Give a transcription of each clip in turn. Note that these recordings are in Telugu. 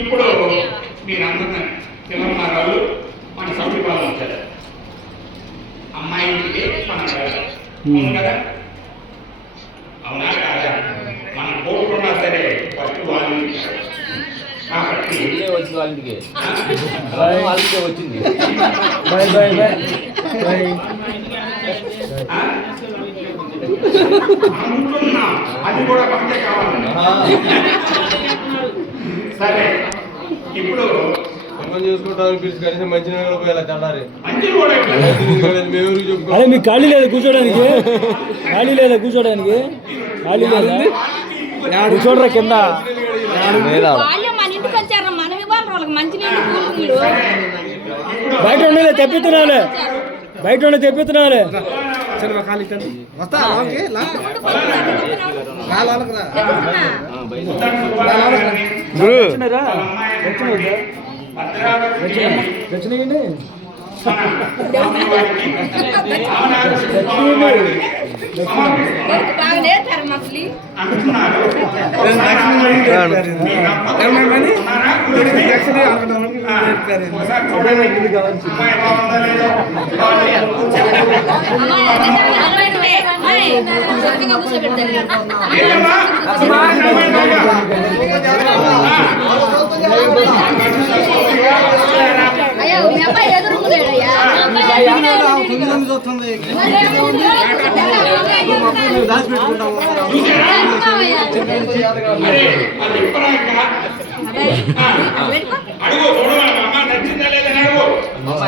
ఇప్పుడు మీరు అందరూ పిల్లలు మన సభ్యు వాళ్ళు వచ్చారు. అమ్మాయి మనం కదా, అవునా కాదా? మనం కోరుకున్నా సరే ఫస్ట్ వాళ్ళు కాబట్టి వచ్చింది వాళ్ళకి వచ్చింది. అది కూడా పంచే కావాలండి. సరే ఇప్పుడు చూసుకుంటామని పిలిచి కనీసం మంచిగా పోయేలా చల్లారి అదే మీకు ఖాళీ లేదా కూర్చోడానికి? ఖాళీ లేదా కూర్చోడానికి? ఖాళీ లేదా? కూర్చోడరా కింద. బయట ఉండలే తెప్పిస్తున్నాలే, బయట ఉండే తెప్పిస్తున్నాలే. వచ్చినాయండి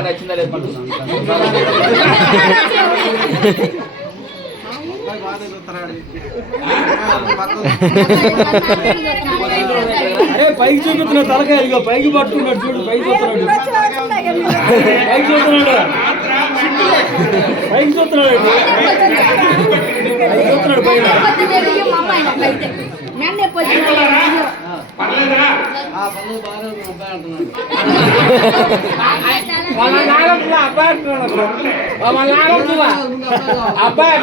నచ్చిందా లేదు? అరే పైకి చూపిస్తున్నా తలకాయ, ఇక పైకి పట్టుకున్నాడు చూడు, పైకి చూస్తున్నాడు, పైకి చూస్తున్నాడు, పైకి చూస్తున్నాడు, పైకి చూస్తున్నాడు పైన. అబ్బాయి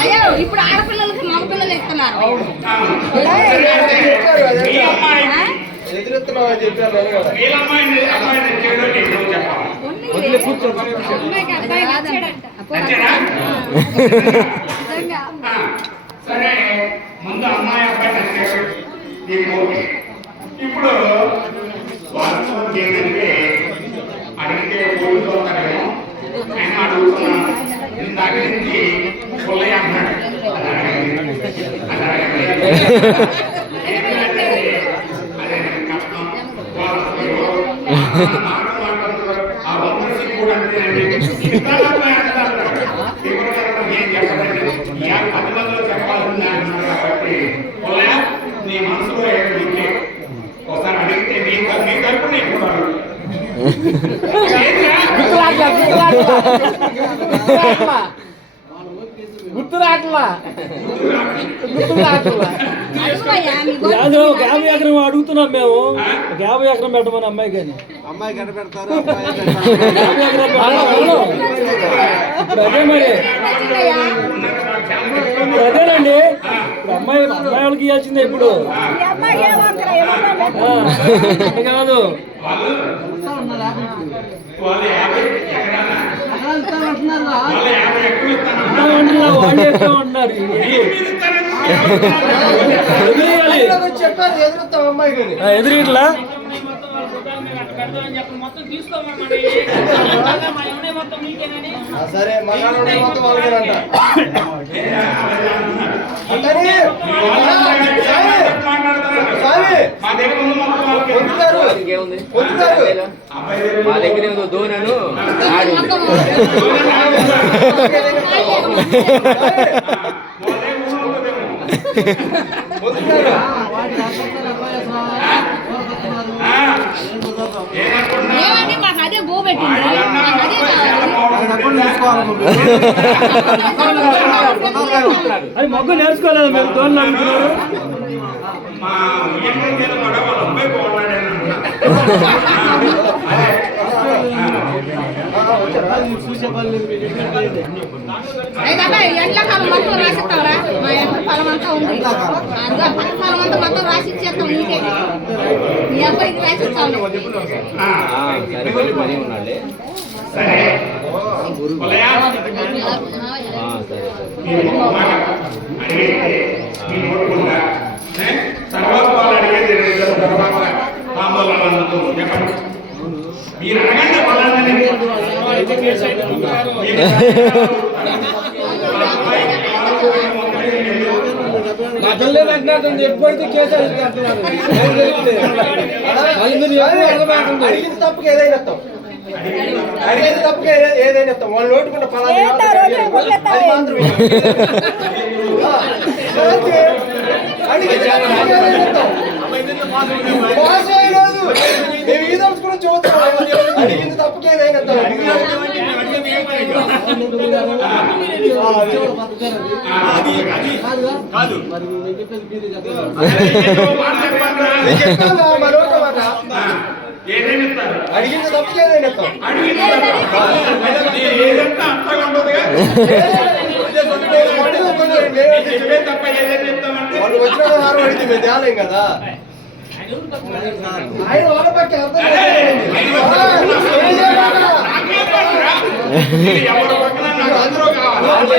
అయ్యో ఇప్పుడు ఆడపిల్లలకి మగ పిల్లలు ఇస్తున్నారు. సరే ముందు అమ్మాయి అబ్బాయి నచ్చారు. ఇప్పుడు వాస్తవం ఏంటంటే అడిగితే కోరుకోతారేమో ఆయన అడుగుతున్నాను. ఇందాక నుంచి పుల్లయ్య అన్నాడు. ఆ వంశీ కూడా పది మందిలో చెప్పాల్సింది అంటున్నాడు. కాబట్టి పుల్లయ్య నీ మనసులో ఏమిటి ఒకసారి అడిగితే మీ తరపు నేను గుర్తురాట్లా ఒక 50 ఎకరం అడుగుతున్నాం మేము. ఒక 50 ఎకరం పెట్టమని అమ్మాయి కానీ అమ్మాయి గడ్డ పెడతారు. ఇప్పుడు అదే మరి అదేనండి. ఇప్పుడు అమ్మాయి వాళ్ళకి ఇవ్వాల్సిందే. ఇప్పుడు కాదు వాళ్ళు ఎక్కడ ఉంటున్నారు. ఎదురుట్లా సరే మళ్ళీ మొత్తం వాళ్ళకేనంట. మా దగ్గర దోనను ఆడు అదే గో పెట్టింది. అది మగ్గు నేర్చుకోలేదు మీరు దోళ్ళు అడుగుతున్నారు. అయితే ఎండాకాలం మొత్తం రాసిస్తావరా మా ఎంత ఫలం అంతా ఉంది అందులో ఫలం అంతా మొత్తం రాసి ఇచ్చేస్తాం నీకే నీ అబ్బాయికి రాసిస్తాను సరే మళ్ళీ పని ఉన్నాడులే. సరే పొలయా సరే మీరు బాగా అడిగితే మీ నోటుకుంటా తర్వాత వాళ్ళు అడిగేది తర్వాత తాంబూలాలందుకు చెప్పండి. మీరు అడగండి పొలాన్ని ఎప్పుడైతే కేసు అడిగిన తప్పుకి ఏదైనా ఇస్తాం అడిగిన తప్పుకి ఏదైనా ఇస్తాం వాళ్ళు నోటుకుంటే ఫలానా అది మాత్రం అడిగిన తప్పుకి ఏదైనా అడిగిన తప్పుకి ఏదైనా ఏదంతా అంతగా ఉండదుగా తప్ప ఏదైనా చెప్తామంటే వాళ్ళు వచ్చిన హారం అడిగితే మేము తేలేం కదా. ఆయన వాళ్ళ పక్క ఎవరు పక్కన నాకు అందరూ కావాలి.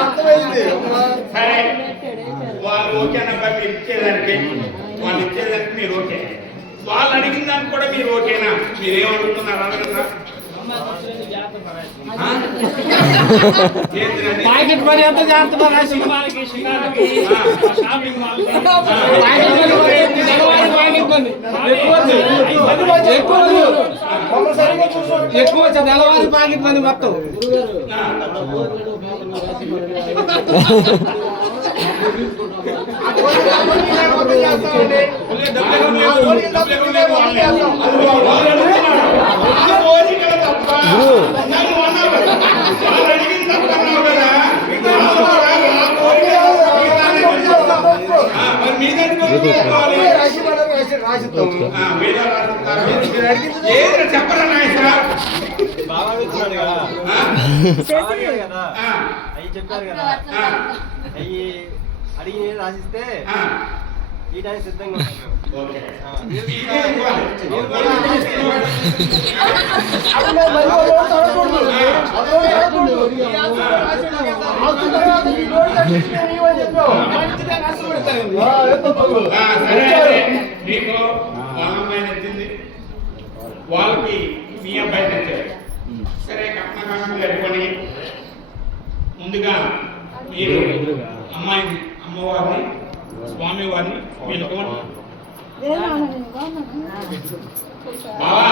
అర్థమైంది. సరే వాళ్ళు ఓకేనబ్బా మీరు ఇచ్చేదానికి వాళ్ళు ఇచ్చేదానికి మీరు ఓకే వాళ్ళు అడిగిన దానికి కూడా మీరు ఓకేనా మీరేమడుగుతున్నారు అడగరా ప్యాకెట్ పని ఎంత చేస్తున్నారు ఎక్కువ వచ్చే నెలవారీ ప్యాకెట్ పని మొత్తం చెప్పరా నాయసరా అవి చెప్పారు కదా అవి అడిగి రాసిస్తే ఈ టైం సిద్ధంగా మీకు వాళ్ళమ్మాయి నచ్చింది వాళ్ళకి మీ అబ్బాయి నచ్చారు సరే కట్నకాంక్షలు పెట్టుకొని ముందుగా మీరు అమ్మాయిని అమ్మవారిని స్వామి వారిని పిలుచుకోండి బావా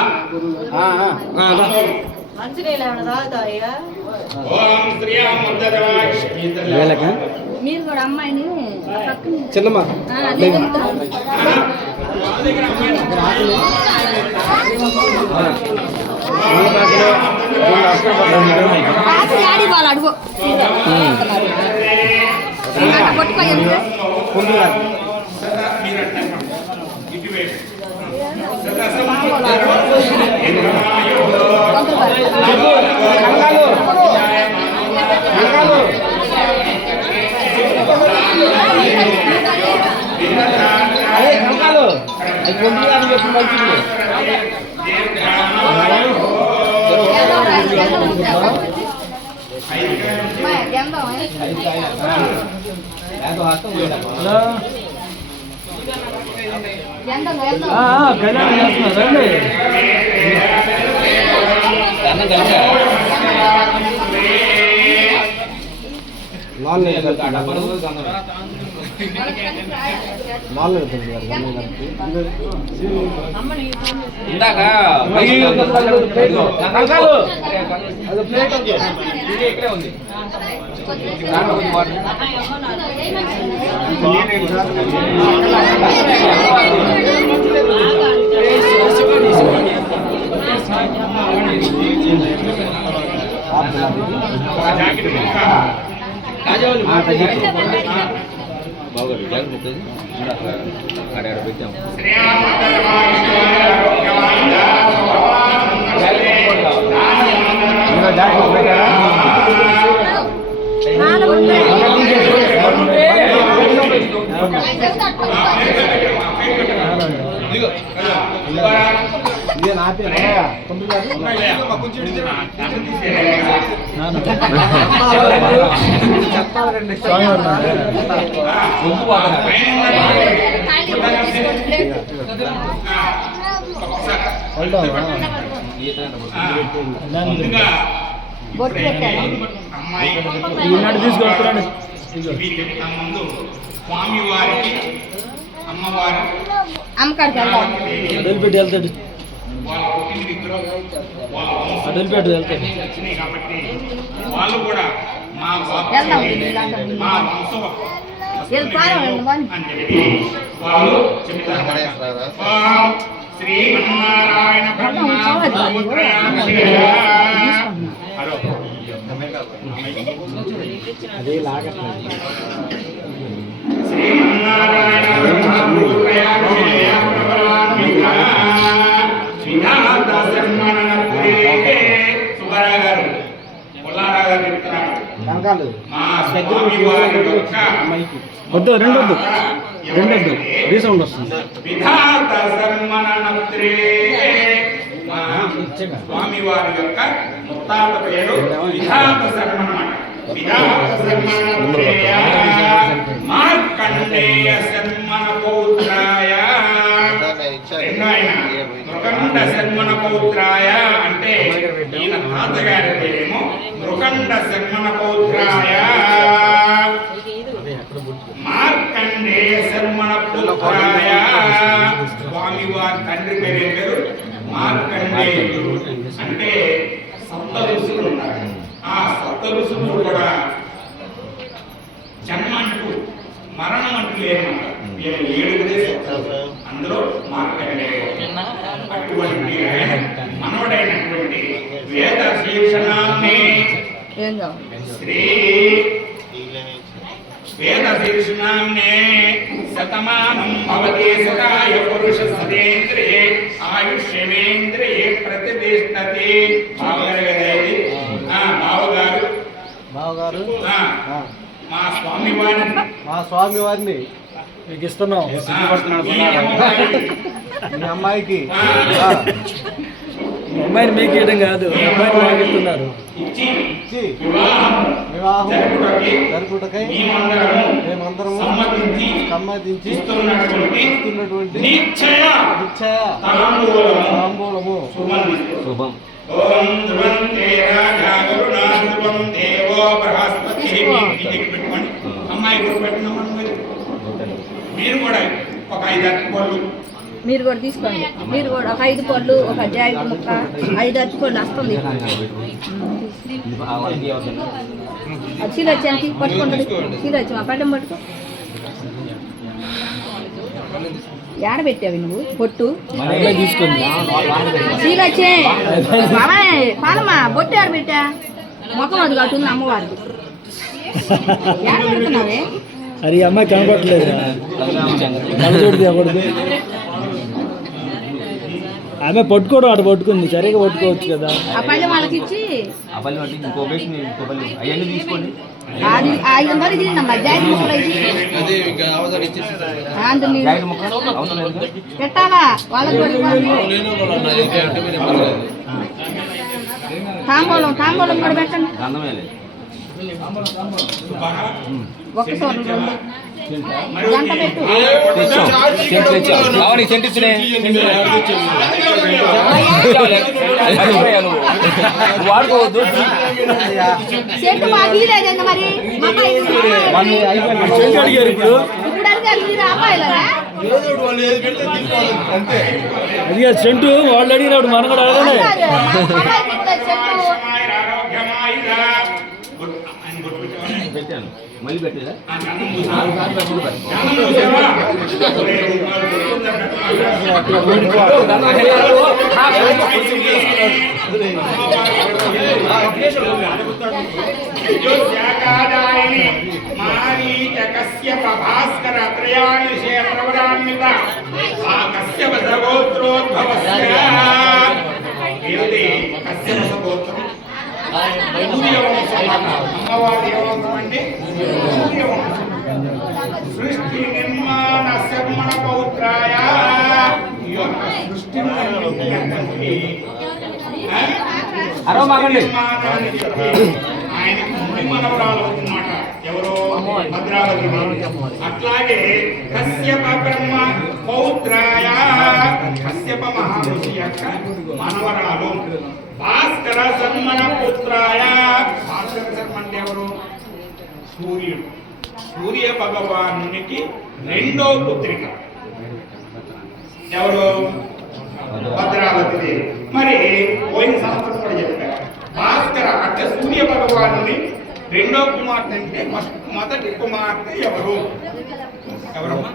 ఓం శ్రీయాం మద్దరాయ మీరు కూడా అమ్మాయిని చిన్నమ్మ వాళ్ళు అడుగు పట్టుకోండి కళ్యాణం చేస్తున్నారు ఇందాక ఇక్కడే ఉంది బాబు బావగారు జాగ్రత్త పెట్టేది ఇందాక ఆడ పెట్టాము ఇదే నా పేరు ఈనాడు తీసుకొస్తున్నాడు స్వామి వారికి అమ్మవారు అమ్మకాడికి వెళ్దాం. అడలిపెట్టి వెళ్తాడు వాళ్ళ పుట్టినరోజు అడలిపెట్టి వెళ్తాడు వచ్చినాయి కాబట్టి వాళ్ళు కూడా మా వెళ్దాం. మా వంశం వీళ్ళు పారం వెళ్ళి అని చెప్పి వాళ్ళు చెప్తారు. ఓం శ్రీమన్నారాయణ బ్రహ్మ అదే లాగట్లేదు శ్రీమన్నారాయణ సుబ్బారావు గారు పుల్లారావు గారు చెప్తున్నారు. మా స్వామి వారి యొక్క వద్దు రెండొద్దు రీసౌండ్ వస్తుంది విధాత సన్మనత్రే మా స్వామి వారి యొక్క ముత్తాత పేరు విధాత సన్మన విధాత సన్మనత్రేయ మార్కండేయ సన్మన పౌత్రాయ రెండో ఆయన మృకండ సన్మన పౌత్రాయ అంటే ఈయన తాతగారి పేరేమో మృకండ సన్మన పౌత్రాయ మార్కండేయ సన్మన పౌత్రాయ స్వామి వారి తండ్రి పేరు మార్కండేయుడు అంటే సప్త ఋషులు ఉన్నారు. ఆ సప్త ఋషులు కూడా జన్మ అంటూ మరణం అంటూ లేదన్నమాట. వీళ్ళు ఏడుగురే సప్తఋషులు. అందులో మార్కండేయుడు అటువంటి మనోడైనటువంటి వేద శీర్షణాన్ని శ్రీ వేద శీర్షణాన్నే శతమానం భవతి సదాయ పురుష సదేంద్రియే ఆయుష్యేంద్రియే ప్రతిష్టతి. బావగారు మా స్వామి వారిని మా స్వామి వారిని మీకు ఇస్తున్నాం మీ అమ్మాయికి అమ్మాయిని మీకు ఇవ్వడం కాదు అమ్మాయిని మాకు ఇస్తున్నారు ఇచ్చి ఇచ్చి వివాహం వివాహం జరుపుటకై మేమందరము సమ్మతించి ఇస్తున్నటువంటి నిశ్చయ నిశ్చయ తాంబూలము శుభం ఓం ధ్రువంతే రాజా కరుణా ధ్రువం దేవో బృహస్పతి. పెట్టుకోండి అమ్మాయి కూడా పెట్టినామని మీరు కూడా ఒక 5 అరటిపళ్ళు మీరు కూడా తీసుకోండి. మీరు కూడా ఒక 5 పళ్ళు ఒక జాకెట్ ముక్క 5 అరటిపళ్ళు వస్తుంది. చీల వచ్చి పట్టుకుంటుంది. చీల వచ్చి మా పడ్డం పట్టుకో. ఏడ పెట్టావి నువ్వు పొట్టు తీసుకుంది చీల వచ్చే పాలమ్మా బొట్టు ఏడ పెట్టా మొత్తం అది కట్టుంది అమ్మవారికి. ఏడ పెడుతున్నావే అది అమ్మాయి కనపడలేదు కళ్ళజోడు తీయకూడదు ఆమె పట్టుకోవడం అటు పట్టుకుంది సరిగా పట్టుకోవచ్చు కదా ఆ పల్లె వాళ్ళకి ఇచ్చి ఇంకో అవన్నీ తీసుకోండి అది 500 తిరిగినమ్మా జాకెట్ ముక్కలు పెట్టాలా వాళ్ళకి తాంబూలం కూడా పెట్టండి. ఒక్క సోరం గంట పెట్టు వాడుకోవద్దు చెట్టు మాకు లేదండి మరి అడిగారు ఇప్పుడు ఇప్పుడు అడిగారు మీరు అమ్మాయిలరా అది సెంటు వాళ్ళు అడిగినప్పుడు మనం కూడా అడగలే పెట్టాను మళ్ళీ పెట్టేదా చెట్టు శాఖాదాయిని మారీచ కశ్యప భాస్కర త్రయాణి శేఖరవరాన్విత ఆ కశ్యప సగోత్రోద్భవస్య ఏమిటి కశ్యప సగోత్రం సూర్యవంశం అమ్మవారి వంశం అంటే సూర్యవంశం సృష్టి నిర్మాణ శర్మణ పౌత్రాయ సృష్టి ఆయనకి ముడి మనవరాలు అవుతున్నమాట ఎవరో భద్రావతి అట్లాగే కశ్యప బ్రహ్మ పౌత్రాయ కశ్యప మహాముషి యొక్క మనవరాలు భాస్కర శర్మణ పుత్రాయ భాస్కర శర్మ అంటే ఎవరు సూర్యుడు సూర్య భగవానునికి రెండో పుత్రిక ఎవరు భద్రావతి దేవి మరి పోయిన సంవత్సరం కూడా చెప్పారు భాస్కర అంటే సూర్య భగవాను రెండో కుమార్తె అంటే మొదటి కుమార్తె ఎవరు ఎవరమ్మా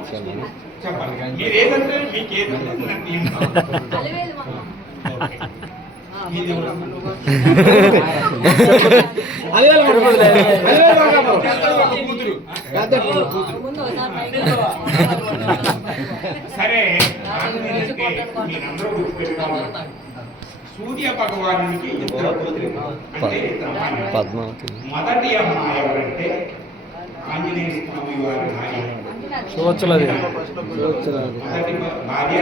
చెప్పాలి మీరు ఏదంటే మీకు ఏదంటే సరే మీరందరూ గుర్తుపెట్టుకోవాలి సూర్య భగవానికి ఇద్దరు పుత్రులు అంటే పద్మావతి మొదటి అమ్మాయి ఎవరంటే ఆంజనేయ స్వామి వారి భార్య మొదటి భార్య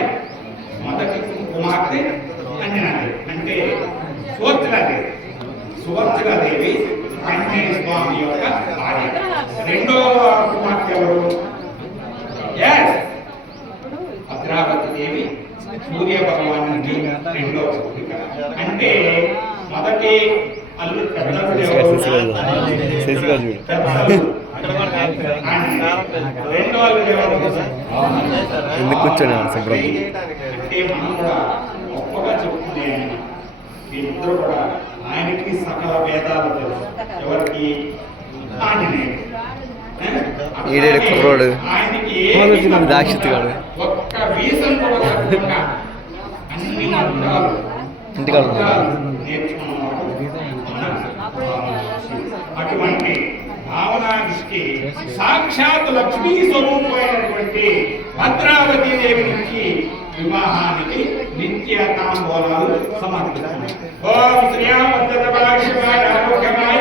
మొదటి కుమార్తె అంజనాదేవి అంటే సువర్చలాదేవి సువర్చలాదేవి ఆంజనేయ స్వామి యొక్క భార్య రెండవ కుమార్తె ఎవరు భద్రావతి దేవి సూర్య భగవానునికి రెండవ పుత్రిక అంటే మొదటి అల్లు రెండో ఎందుకు కూర్చొని శుభ్రం అంటే మనం కూడా గొప్పగా చెప్తుంది వీళ్ళిద్దరూ కూడా ఆయనకి సకల వేదాలు తెలుసు ఎవరికి ఆంజనేయుడు ఈడేడు కుర్రోడు ఆయనకి దాక్షిత్ గాడు ఒక్క వీసం కూడా తప్పకుండా అన్ని మంత్రాలు ఇంటికాడ ఉన్నాడు. నేర్చుకున్నవాడు అటువంటి భావనానికి సాక్షాత్ లక్ష్మీ స్వరూపమైనటువంటి భద్రావతి దేవి నుంచి వివాహానికి నిత్య తాంబూలాలు సమర్పిస్తారు. ఓం శ్రీయామద్రవలాక్షమాయ ఆరోగ్యమాయ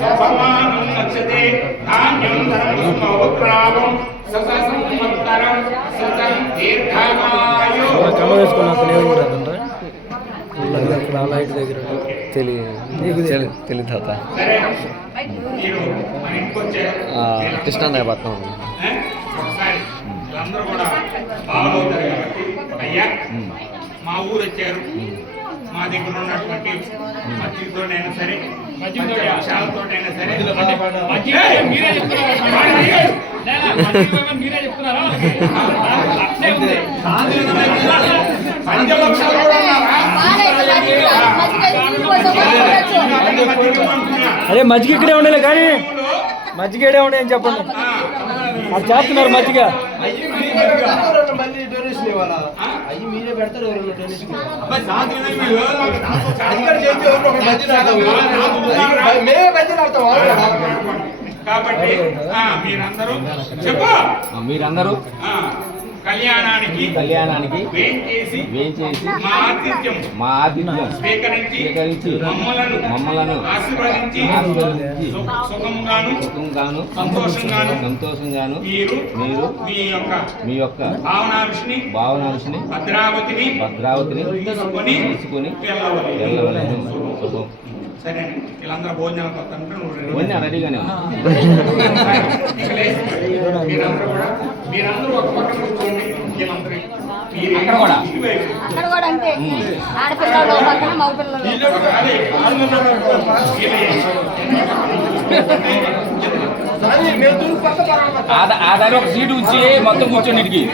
సఫమానం నక్షతే ధాన్యం ధనం స్మౌత్రావం ససంవత్సరం సతం దీర్ఘమాయు తెలియదు తాత సరే మీరు మన ఇంటికి వచ్చారు కృష్ణానగర్ పట్నం ఒకసారి వీళ్ళందరూ కూడా బాగుంటారు కాబట్టి అయ్యా మా ఊరు వచ్చారు మా దగ్గర ఉన్నటువంటి మజ్జిగతోనైనా సరే పక్షాలతోనైనా సరే పంచపక్షాలు కూడా ఉన్నారా? అరే మజ్జిగ ఇక్కడే ఉండలే కానీ మజ్జిగ ఇక్కడే ఉండే అని చెప్పండి అది చేస్తున్నారు మజ్జిగ మళ్ళీ డొనేషన్ ఇవ్వాలా అయ్యి మీరే పెడతారు మేమే మధ్యలో కాబట్టి మీరందరూ చెప్పు మీరందరూ కళ్యాణానికి వేంచేసి మా ఆతిథ్యం స్వీకరించి మమ్మలను ఆశీర్వదించి సుఖంగాను సంతోషంగాను మీరు మీ యొక్క భావనాంశని భద్రావతిని తీసుకొని వెళ్ళవలెను. సరే వీళ్ళందరూ భోజనాలు కొత్త రెడీగానే మీరందరూ ఒక పక్కన కూర్చోండి. వీళ్ళందరూ అక్కడ కూడా అంతే ఆడపిల్లలు ఒక పక్కన మగపిల్లలు ఆధార్ ఒక సీటు ఉంచి మొత్తం కూర్చొని